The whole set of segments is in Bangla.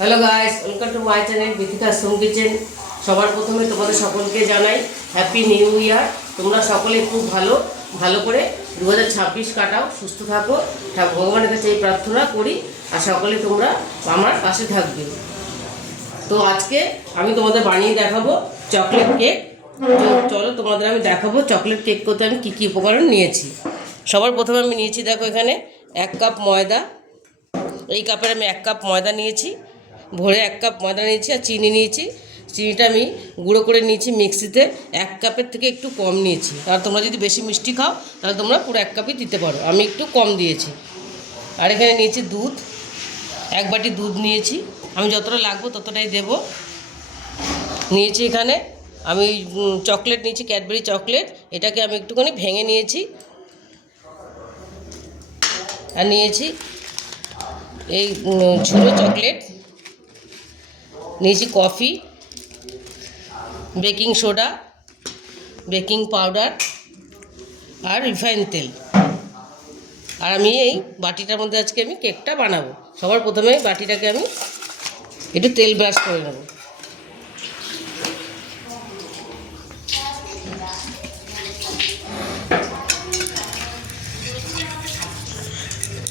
Hello guys, welcome to my channel Bithika Som kitchen. সবার প্রথমে তোমাদের সকলকে জানাই হ্যাপি নিউ ইয়ার। তোমরা সকলে খুব ভালো করে 2026 কাটাও, সুস্থ থাকো, ভগবানের কাছে এই প্রার্থনা করি। আর সকলে তোমরা আমার পাশে থাকবে। তো আজকে আমি তোমাদের বানিয়ে দেখাবো চকলেট কেক। তো চলো তোমাদের আমি দেখাবো চকলেট কেক করতে আমি কী কী উপকরণ নিয়েছি। সবার প্রথমে আমি নিয়েছি, দেখো এখানে 1 কাপ ময়দা। এই কাপের আমি 1 কাপ ময়দা নিয়েছি, ভরে 1 কাপ ময়দা নিয়েছি। আর চিনি নিয়েছি, চিনিটা আমি গুঁড়ো করে নিয়েছি মিক্সিতে। 1 কাপের থেকে একটু কম নিয়েছি, আর তোমরা যদি বেশি মিষ্টি খাও তাহলে তোমরা পুরো 1 কাপই দিতে পারো, আমি একটু কম দিয়েছি। আর এখানে নিয়েছি দুধ, 1 বাটি দুধ নিয়েছি, আমি যতটা লাগবো ততটাই দেব। নিয়েছি এখানে আমি চকলেট নিয়েছি, ক্যাডবেরি চকলেট, এটাকে আমি একটুখানি ভেঙে নিয়েছি। আর নিয়েছি এই ঝুড়ো চকলেট, নিয়েছি coffee, baking soda, baking powder আর রিফাইন তেল। আর আমি এই বাটিটার মধ্যে আজকে আমি কেকটা বানাবো। সবার প্রথমে বাটিটাকে আমি একটু তেল ব্রাশ করে নেব।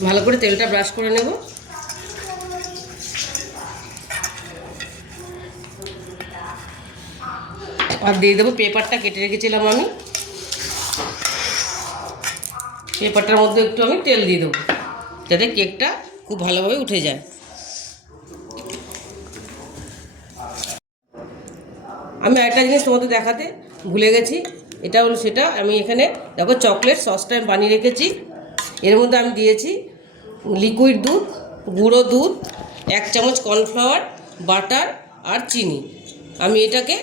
ভালো করে তেলটা ব্রাশ করে নেব। আর দিয়ে দেবো পেপারটা কেটে রেখেছিলাম আমি, পেপারটার মধ্যে একটু আমি তেল দিয়ে দেবো যাতে কেকটা খুব ভালোভাবে উঠে যায়। আমি আরেকটা জিনিস তোমাদের দেখাতে ভুলে গেছি, এটা হলো সেটা। আমি এখানে দেখো চকলেট সসটা আমি বানিয়ে রেখেছি। এর মধ্যে আমি দিয়েছি লিকুইড দুধ, গুঁড়ো দুধ, 1 চামচ কর্নফ্লাওয়ার, বাটার আর চিনি। আমি এটাকে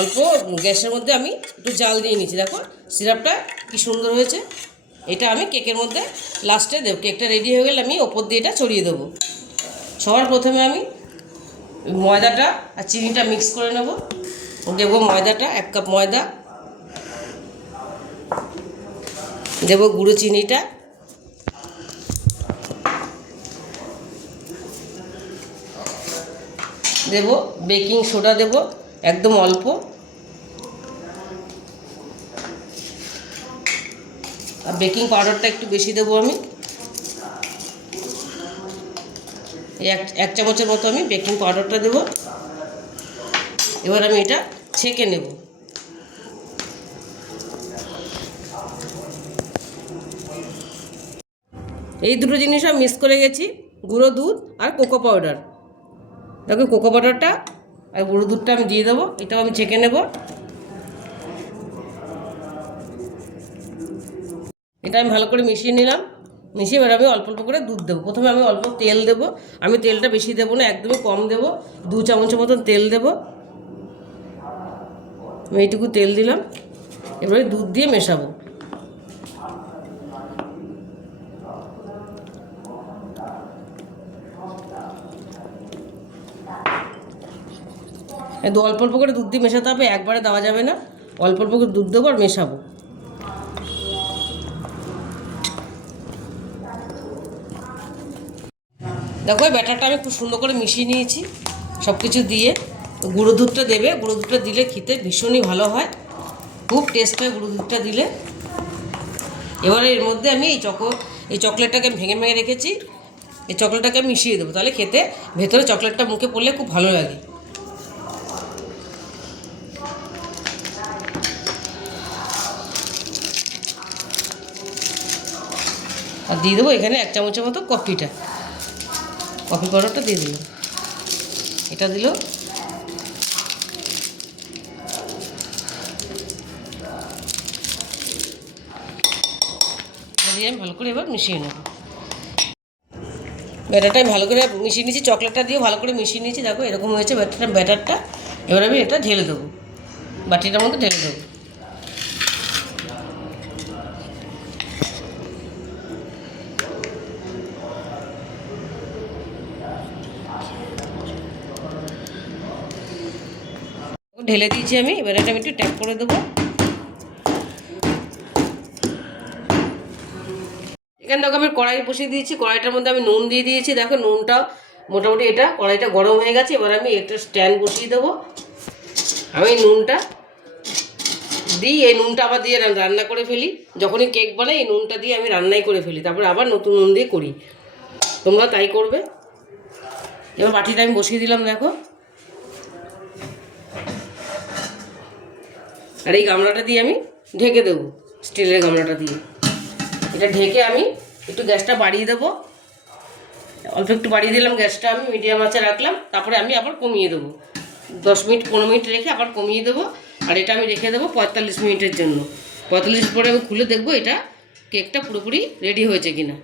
অল্প গ্যাসের মধ্যে আমি একটু জাল দিয়ে নিচ্ছি। দেখো সিরাপটা কি সুন্দর হয়েছে। এটা আমি কেকের মধ্যে লাস্টে দেবো। কেকটা রেডি হয়ে গেলে আমি ওপর দিয়ে এটা ছড়িয়ে দেবো। সবার প্রথমে আমি ময়দাটা আর চিনিটা মিক্স করে নেব। দেবো ময়দাটা, 1 কাপ ময়দা, দেবো গুঁড়ো চিনিটা, দেব বেকিং সোডা, দেব একদম অল্প, আর বেকিং পাউডারটা একটু বেশি দেবো আমি। এক চামচের মতো আমি বেকিং পাউডারটা দেবো। এবার আমি এটা ছেঁকে নেব। এই দুটো জিনিস আমি মিক্স করে গেছি, গুঁড়ো দুধ আর কোকো পাউডার। দেখো কোকো পাউডারটা আর গুঁড়ো দুধটা আমি দিয়ে দেবো, এটাও আমি ছেঁকে নেব। এটা আমি ভালো করে মিশিয়ে নিলাম। মিশিয়ে এবার আমি অল্প অল্প করে দুধ দেবো। প্রথমে আমি অল্প তেল দেবো, আমি তেলটা বেশি দেবো না, একদমই কম দেবো। 2 চামচের মতন তেল দেবো। আমি এইটুকু তেল দিলাম, এবারে দুধ দিয়ে মেশাবো। অল্প অল্প করে দুধ দিয়ে মেশাতে হবে, একবারে দেওয়া যাবে না। অল্প অল্প করে দুধ দেবো আর মেশাবো। দেখো এই ব্যাটারটা আমি খুব সুন্দর করে মিশিয়ে নিয়েছি সব কিছু দিয়ে। গুঁড়ো দুধটা দেবে, গুঁড়ো দুধটা দিলে খেতে ভীষণই ভালো হয়, খুব টেস্ট হয় গুঁড়ো দুধটা দিলে। এবারে এর মধ্যে আমি এই চকলেটটাকে আমি ভেঙে ভেঙে রেখেছি, এই চকলেটটাকে আমি মিশিয়ে দেবো, তাহলে খেতে ভেতরে চকলেটটা মুখে পড়লে খুব ভালো লাগে। আর দিয়ে দেবো এখানে 1 চামচের মতো কফি পাউডারটা দিয়ে দিলাম। এটা দিল, দিয়ে আমি ভালো করে এবার মিশিয়ে নেব। ব্যাটারটা আমি ভালো করে মিশিয়ে নিয়েছি, চকলেটটা দিয়ে ভালো করে মিশিয়ে নিয়েছি। দেখো এরকম হয়েছে ব্যাটারটা। এবার আমি এটা ঢেলে দেবো, বাটিটার মধ্যে ঢেলে দেবো। ঢেলে দিয়েছি আমি, এবার এটা আমি একটু ট্যাপ করে দেবো। এখানে দেখো আমি কড়াই বসিয়ে দিয়েছি, কড়াইটার মধ্যে আমি নুন দিয়ে দিয়েছি। দেখো নুনটাও মোটামুটি এটা কড়াইটা গরম হয়ে গেছে। এবার আমি একটা স্ট্যান্ড বসিয়ে দেবো। আমি নুনটা দিই, এই নুনটা আবার দিয়ে রান্না করে ফেলি। যখনই কেক বানাই এই নুনটা দিয়ে আমি রান্নাই করে ফেলি, তারপরে আবার নতুন নুন দিয়ে করি। তোমরা তাই করবে। এবার বাটিটা আমি বসিয়ে দিলাম, দেখো। আর এই গামলাটা দিয়ে আমি ঢেকে দেবো, স্টিলের গামলাটা দিয়ে। এটা ঢেকে আমি একটু গ্যাসটা বাড়িয়ে দেবো, অল্প একটু বাড়িয়ে দিলাম গ্যাসটা, আমি মিডিয়াম আঁচে রাখলাম। তারপরে আমি আবার কমিয়ে দেবো, 10 মিনিট 15 মিনিট রেখে আবার কমিয়ে দেবো। আর এটা আমি রেখে দেবো 45 মিনিটের জন্য। 45 পরে আমি খুলে দেখবো এটা কেকটা পুরোপুরি রেডি হয়েছে কিনা।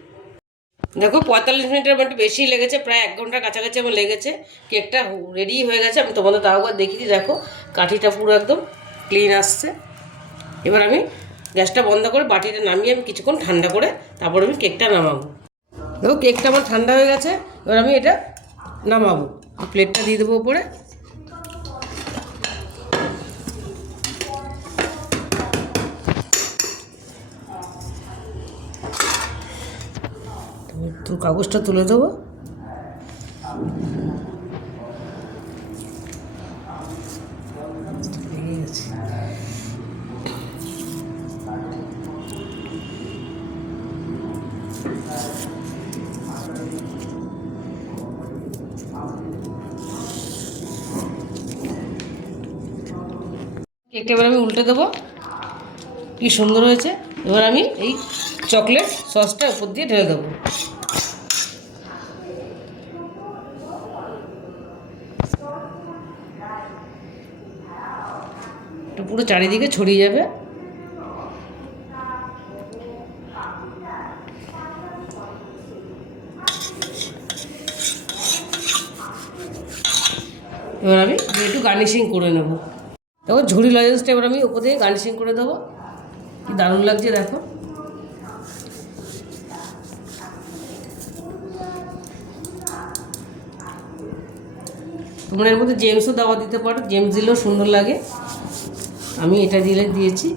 দেখো 45 মিনিটের একটু বেশি লেগেছে, প্রায় 1 ঘন্টার কাছাকাছি আমার লেগেছে। কেকটা রেডি হয়ে গেছে। আমি তোমাদের তাও একবার দেখিয়ে দিই, দেখো কাঠিটা পুরো একদম ক্লিন আসছে। এবার আমি গ্যাসটা বন্ধ করে বাটিটা নামিয়ে আমি কিছুক্ষণ ঠান্ডা করে তারপর আমি কেকটা নামাবো। দেখো কেকটা আমার ঠান্ডা হয়ে গেছে। এবার আমি এটা নামাবো, প্লেটটা দিয়ে দেবো উপরে। তো কাগজটা তুলে দেবো। কেকটা এবার আমি উল্টে দেবো। কি সুন্দর হয়েছে। এবার আমি এই চকলেট সসটা উপর দিয়ে ঢেলে দেবো। এটা পুরো চারিদিকে ছড়িয়ে যাবে। এবার আমি একটু গার্নিশিং করে নেবো। দেখো ঝুড়ি লজেন্সটা এবার আমি উপর দিয়ে গার্নিশিং করে দেবো। কি দারুণ লাগছে দেখো। তোমরা এর মধ্যে জেমসও দেওয়া দিতে পারো, জেমস দিলেও সুন্দর লাগে। আমি এটা দিয়েছি।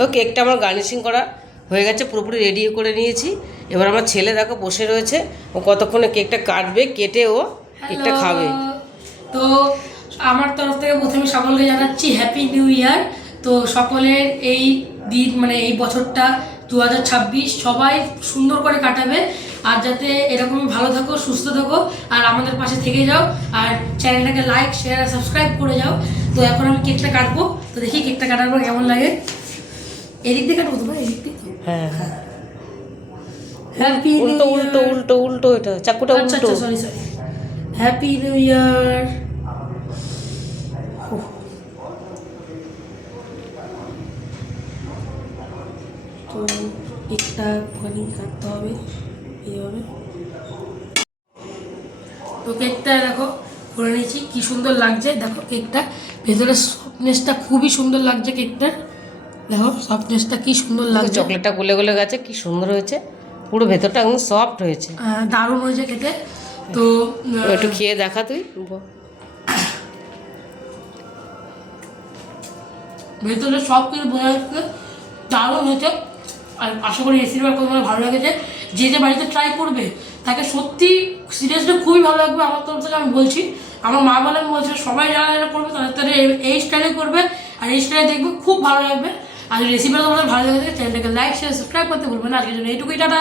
ও কেকটা আমার গার্নিশিং করা হয়ে গেছে, পুরোপুরি রেডি করে নিয়েছি। এবার আমার ছেলে দেখো বসে রয়েছে, ও কতক্ষণে কেকটা কাটবে, কেটে ও কেকটা খাবে। তো আমার তরফ থেকে প্রথমে সকলকে জানাচ্ছি হ্যাপি নিউ ইয়ার। তো সকলের এই দিন মানে এই বছরটা 2026 সবাই সুন্দর করে কাটাবে। আর যাতে এরকমই ভালো থাকো, সুস্থ থাকো, আর আমাদের পাশে থেকে যাও, আর চ্যানেলটাকে লাইক শেয়ার আর সাবস্ক্রাইব করে যাও। তো এখন আমি কেকটা কাটবো, তো দেখি কেকটা কাটার পর কেমন লাগে। এদিক দিয়ে কাটবো তোমার, এদিক দিয়ে। হ্যাঁ হ্যাঁ, হ্যাপি উল্টো উল্টো উল্টো উল্টো, এটা চাকুটা আচ্ছা উল্টো। আচ্ছা, sorry sorry. Happy new year. তো কেকটা ওখানেই কাটতে হবে এইভাবে। তো কেকটা দেখো করে নিয়েছি, কি সুন্দর লাগছে। দেখো কেকটা ভেতরে সফটনেসটা খুবই সুন্দর লাগছে। কেকটার দেখো সফটনেসটা কি সুন্দর লাগছে। চকলেটটা গলে গলে গেছে, কি সুন্দর হয়েছে। পুরো ভেতরটা একদম সফট হয়েছে, দারুণ হয়েছে খেতে। তো একটু খেয়ে দেখা তুই। ভেতরে সব কিছু বোঝা যাচ্ছে, দারুণ হয়েছে। আর আশা করি রেসিপিটা তোমার ভালো লেগেছে। যে যে বাড়িতে ট্রাই করবে তাকে সত্যি সিরিয়াসলি খুবই ভালো লাগবে। আমার তরফ থেকে আমি বলছি, আমার মা বলে আমি বলছি, সবাই যারা যারা করবে তারা এই স্টাইলে করবে, আর এই স্টাইলে দেখবে খুব ভালো লাগবে। আর রেসিপিটা তোমাদের ভালো লেগেছে, চ্যানেলটাকে লাইক শেয়ার সাবস্ক্রাইব করতে ভুলবে না। আজকের জন্য এইটুকুই, টাটা।